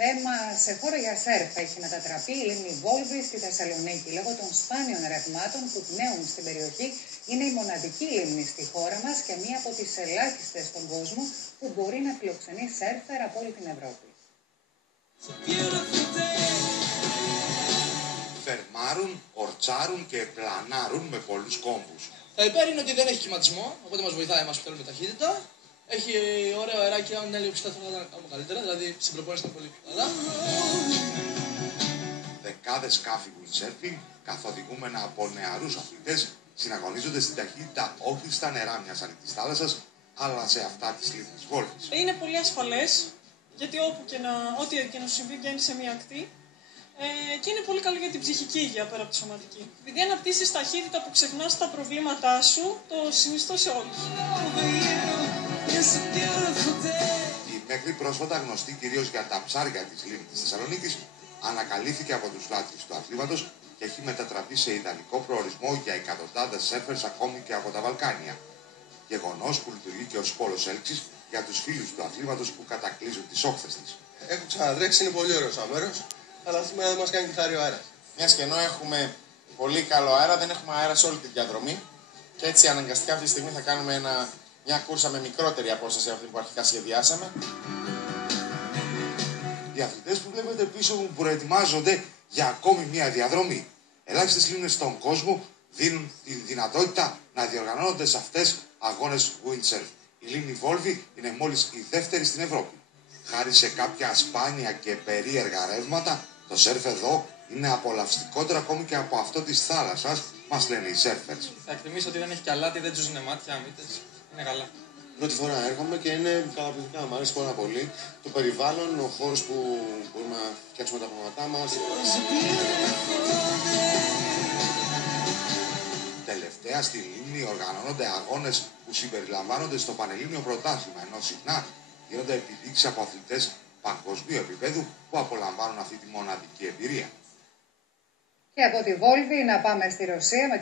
Θέμα σε χώρο για σερφ έχει μετατραπεί η λίμνη Βόλβη στη Θεσσαλονίκη. Λόγω των σπάνιων ρευμάτων που πνέουν στην περιοχή, είναι η μοναδική λίμνη στη χώρα μας και μία από τις ελάχιστες στον κόσμο που μπορεί να φιλοξενεί σέρφερ από όλη την Ευρώπη. Φερμάρουν, ορτσάρουν και πλανάρουν με πολλούς κόμβους. Τα υπέρ είναι ότι δεν έχει κυματισμό, οπότε μας βοηθάει εμάς που θέλουμε ταχύτητα. Έχει ωραίο αεράκι, αν έλεγε ψηλά θα ήταν ακόμα καλύτερα, δηλαδή στην προπόνηση ήταν πολύ καλά. Δεκάδες σκάφη windsurfing, καθοδηγούμενα από νεαρούς αθλητές, συναγωνίζονται στην ταχύτητα όχι στα νερά μιας ανοιχτής θάλασσας, αλλά σε αυτά της λίμνης Βόλβης. Είναι πολύ ασφαλές, γιατί ό,τι και να σου συμβεί βγαίνει σε μία ακτή. Και είναι πολύ καλό για την ψυχική υγεία πέρα από τη σωματική. Επειδή αναπτύσσεις ταχύτητα που ξεχνάς τα προβλήματά σου, το συνιστώ σε όλους. Η μέχρι πρόσφατα γνωστή κυρίως για τα ψάρια της λίμνης της Θεσσαλονίκης ανακαλύφθηκε από τους λάτρεις του αθλήματος και έχει μετατραπεί σε ιδανικό προορισμό για εκατοντάδες σέρφερς ακόμη και από τα Βαλκάνια. Γεγονός που λειτουργεί και ως πόλος έλξης για τους φίλους του αθλήματος που κατακλείζουν τις όχθες της. Έχω ξανατρέξει, είναι πολύ ωραίο σαν μέρος, αλλά σήμερα δεν μας κάνει τη χάρη ο αέρας. Μιας και ενώ έχουμε πολύ καλό αέρα, δεν έχουμε αέρα σε όλη τη διαδρομή και έτσι αναγκαστικά αυτή τη στιγμή θα κάνουμε μια κούρσα με μικρότερη απόσταση από αυτή που αρχικά σχεδιάσαμε. Οι αθλητές που βλέπετε πίσω μου προετοιμάζονται για ακόμη μια διαδρομή. Ελάχιστες λίμνες στον κόσμο δίνουν τη δυνατότητα να διοργανώνονται σε αυτές αγώνες windsurf. Η λίμνη Βόλβη είναι μόλις η δεύτερη στην Ευρώπη. Χάρη σε κάποια σπάνια και περίεργα ρεύματα, το σερφ εδώ είναι απολαυστικότερο ακόμη και από αυτό της θάλασσας, μας λένε οι σέρφερς. Θα εκτιμήσω ότι δεν έχει και αλάτι, δεν τζουζουνε μάτια, μύτες. Είναι καλά. Πρώτη φορά έρχομαι και είναι καταπληκτικά, μου αρέσει πάρα πολύ. Το περιβάλλον, ο χώρος που μπορούμε να φτιάξουμε τα πραγματά μας. Τελευταία στη λίμνη οργανώνονται αγώνες που συμπεριλαμβάνονται στο Πανελλήνιο Πρωτάθλημα, ενώ συχνά γίνονται επιδείξεις από αθλητές παγκοσμίου επίπεδου που απολαμβάνουν αυτή τη μοναδική εμπειρία. Και από τη Βόλβη να πάμε στη Ρωσία με